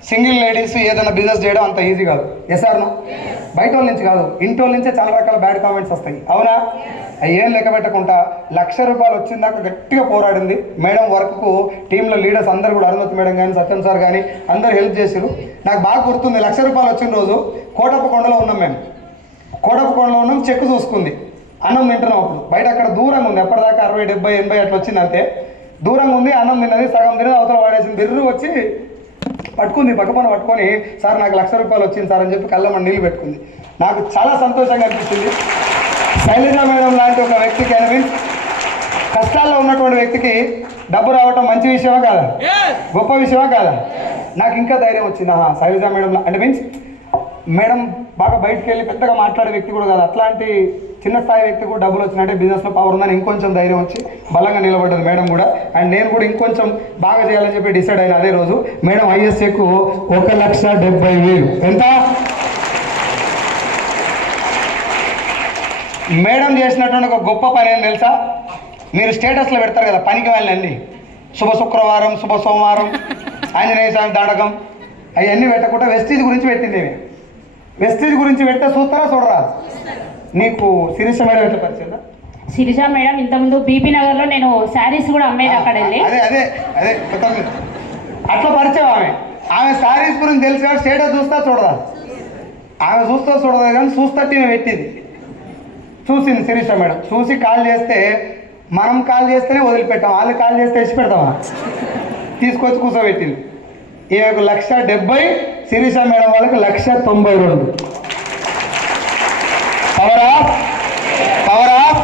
సింగిల్ లేడీస్ ఏదైనా బిజినెస్ చేయడం అంత ఈజీ కాదు. ఎస్ఆర్నో బయట వాళ్ళ నుంచి కాదు, ఇంటి వాళ్ళ నుంచే చాలా రకాల బ్యాడ్ కామెంట్స్ వస్తాయి. అవునా? అవి ఏం లెక్క పెట్టకుండా 1,00,000 రూపాయలు వచ్చిందాక గట్టిగా పోరాడింది. మేడం వర్క్కు టీంలో లీడర్స్ అందరు కూడా, అరుణోత్ మేడం కానీ, సత్యం సార్ కానీ అందరు హెల్ప్ చేశారు. నాకు బాగా గుర్తుంది, 1,00,000 రూపాయలు వచ్చిన రోజు కోటప్పకొండలో ఉన్నాం. మేము కోటప్పకొండలో ఉన్నాం. చెక్ చూసుకుంది, అన్నం తింటున్నాం. అప్పుడు బయట అక్కడ దూరంగా ఉంది, ఎప్పటిదాకా 60, 70, 80 అట్లా వచ్చింది అంతే. దూరంగా ఉంది, అన్నం తిన్నది, సగం తిన్నది, అవతల వాడేసింది. బిర్రు వచ్చి పట్టుకుంది, పక్కపన పట్టుకొని, సార్ నాకు 1,00,000 రూపాయలు వచ్చింది సార్ అని చెప్పి కళ్ళమని నీళ్ళు పెట్టుకుంది. నాకు చాలా సంతోషంగా అనిపించింది. శైలజ మేడం లాంటి ఒక వ్యక్తికి, మీన్స్ కష్టాల్లో ఉన్నటువంటి వ్యక్తికి డబ్బు రావటం మంచి విషయమా కాదా, గొప్ప విషయమా కాదా? నాకు ఇంకా ధైర్యం వచ్చింది. శైలజ మేడం అంటే మీన్స్ మేడం బాగా బయటకు వెళ్ళి పెద్దగా మాట్లాడే వ్యక్తి కూడా కాదు, అట్లాంటి చిన్న స్థాయి వ్యక్తి కూడా డబ్బులు వచ్చినట్టే బిజినెస్లో పవర్ ఉందని ఇంకొంచెం ధైర్యం వచ్చి బలంగా నిలబడ్డది మేడం కూడా. అండ్ నేను కూడా ఇంకొంచెం బాగా చేయాలని చెప్పి డిసైడ్ అయిన అదే రోజు మేడం హైయెస్ట్ చెక్ 1,70,000. ఎంత? మేడం చేసినటువంటి ఒక గొప్ప పని ఏం తెలుసా? మీరు స్టేటస్లో పెడతారు కదా పనికి వెళ్ళండి, శుభ శుక్రవారం, శుభ సోమవారం, ఆంజనేయ స్వామి దాడకం, అవన్నీ పెట్టకుండా వెస్టీజ్ గురించి పెట్టింది. వెస్టీజ్ గురించి పెడితే చూస్తారా చూడరా? నీకు శిరీష మేడం ఎట్లా పరిచయం? శిరీష మేడం ఇంతకుముందు బీబీ నగర్లో నేను శారీస్ కూడా అమ్మేది అక్కడ వెళ్ళి. అదే అట్లా పరిచయం. ఆమె శారీస్ గురించి తెలుసు కాబట్టి స్టేటస్ చూస్తా చూడదా? ఆమె చూస్తా చూడదా కానీ చూస్తట్టి మేము పెట్టింది. చూసింది శిరీష మేడం, చూసి కాల్ చేస్తే మనం కాల్ చేస్తేనే వదిలిపెట్టాం, వాళ్ళు కాల్ చేస్తే ఇచ్చి పెడతామా? తీసుకొచ్చి కూర్చోబెట్టింది. ఈమెకు 1,70,000, శిరీష మేడం వాళ్ళకి 1,92,000. Power of.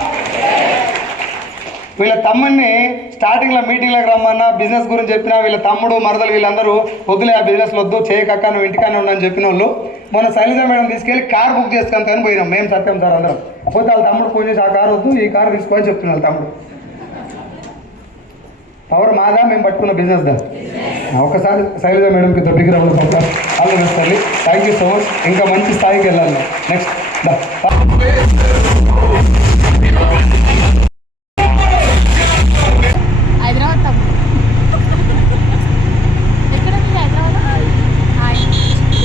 వీళ్ళ తమ్ముడిని స్టార్టింగ్లో మీటింగ్లోకి రమ్మన్నా, బిజినెస్ గురించి చెప్పినా వీళ్ళ తమ్ముడు, మరదలు వీళ్ళందరూ వద్దులే ఆ బిజినెస్లో వద్దు, చేయకక్క నువ్వు ఇంటికానే ఉండని చెప్పిన వాళ్ళు మొన్న శైలజ మేడం తీసుకెళ్ళి కార్ బుక్ చేసుకొని పోయినాం. మేము సత్యం సార్ అందరం పోతే వాళ్ళ తమ్ముడు ఫోన్ చేసి ఆ కారు వద్దు, ఈ కారు తీసుకోని చెప్తున్నాను తమ్ముడు. పవర్ మాదా, మేము పట్టుకున్న బిజినెస్ దా. ఒకసారి శైలజ మేడంకి దొడ్డికి రవ్వలు పడతారు. ఆల్ ది బెస్ట్ అండి. Thank you so much. ఇంకా మంచి స్థాయికి వెళ్ళాలి. నెక్స్ట్ హైదరాబాద్ తమ్ముడు ఎక్కడ ఉంది? హైదరాబాద్.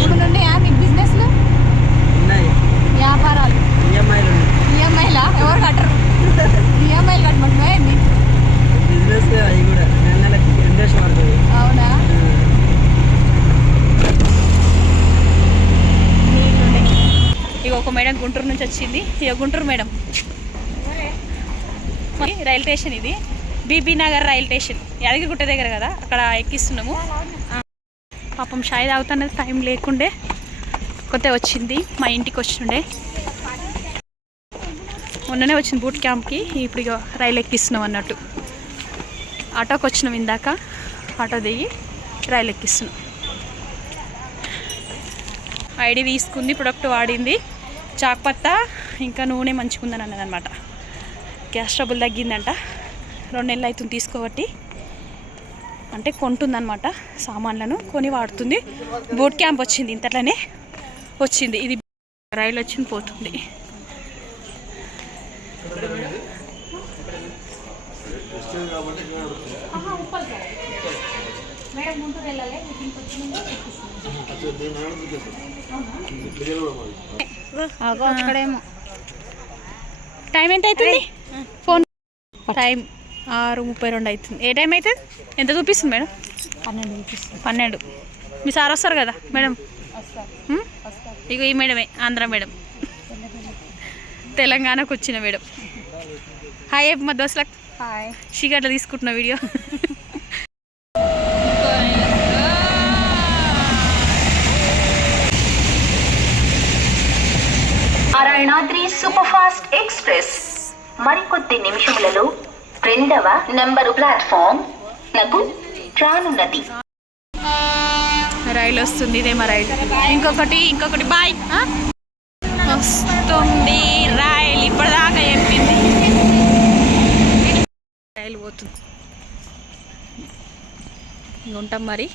ఇప్పుడు నుండి మీ బిజినెస్లు వ్యాపారాలు ఈఎంఐలా ఎవరు కట్టరు? ఈఎంఐలు కట్టమంటున్నాయి బిజినెస్ అవి కూడా నెలకి ఎంత పడుతుంది? అవునా? ఇగో ఒక మేడం గుంటూరు నుంచి వచ్చింది. ఇక గుంటూరు మేడం. రైల్ స్టేషన్ ఇది, బీబీ నగర్ రైల్ స్టేషన్, యాదగిరిగుట్ట దగ్గర కదా, అక్కడ ఎక్కిస్తున్నాము. పాపం షాయి తాగుతున్నది, టైం లేకుండే కొత్త వచ్చింది, మా ఇంటికి వచ్చిండే. మొన్ననే వచ్చింది బూట్ క్యాంప్కి, ఇప్పుడు ఇక రైలు ఎక్కిస్తున్నాం అన్నట్టు. ఆటోకి వచ్చినాం ఇందాక, ఆటో దిగి రైలు ఎక్కిస్తున్నాం. ఐడి తీసుకుంది, ప్రొడక్ట్ వాడింది, చాక్పత్తా ఇంకా నూనె మంచిగుందని అన్నది అనమాట. గ్యాస్ ట్రబుల్ తగ్గిందంట, 2 నెలలు అవుతుంది తీసుకోబట్టి. అంటే కొంటుందన్నమాట, సామాన్లను కొని వాడుతుంది. బూట్ క్యాంప్ వచ్చింది, ఇంతట్లోనే వచ్చింది. ఇది రైలు వచ్చింది పోతుంది. టైం ఎంత అవుతుంది? ఫోన్ టైం 6:32 అవుతుంది. ఏ టైం అవుతుంది? ఎంత చూపిస్తుంది మేడం? 12. మీ సార్ వస్తారు కదా మేడం? ఇక ఈ మేడమే, ఆంధ్ర మేడం, తెలంగాణకు వచ్చిన మేడం. హాయ్ మా దోస్తులకు. షిగర్లో తీసుకుంటున్న video. Narayanadri super fast express మరికొద్ది నిమిషములలో 2వ నంబరు ప్లాట్ఫామ్ నకు రానున్నది. రైలు వస్తుంది, ఇదే మా రైలు. ఇంకొకటి బాయ్ వస్తుంది రైలు. ఇప్పటిదాకా చెప్పింది, రైలు పోతుంది. ఉంటాం మరి,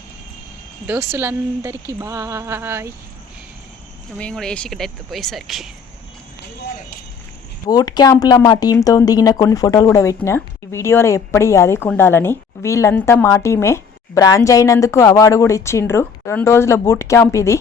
దోస్తులందరికీ బాయ్. మేము కూడా ఏసీకి పోయేసరికి. బూట్ క్యాంప్లో మా టీంతో దిగిన కొన్ని ఫోటోలు కూడా పెట్టిన ఈ వీడియోలో ఎప్పటి యాదకుండాలని. వీళ్ళంతా మా టీమే. బ్రాంచ్ అయినందుకు అవార్డు కూడా ఇచ్చిండ్రు. 2 రోజుల బూట్ క్యాంప్ ఇది.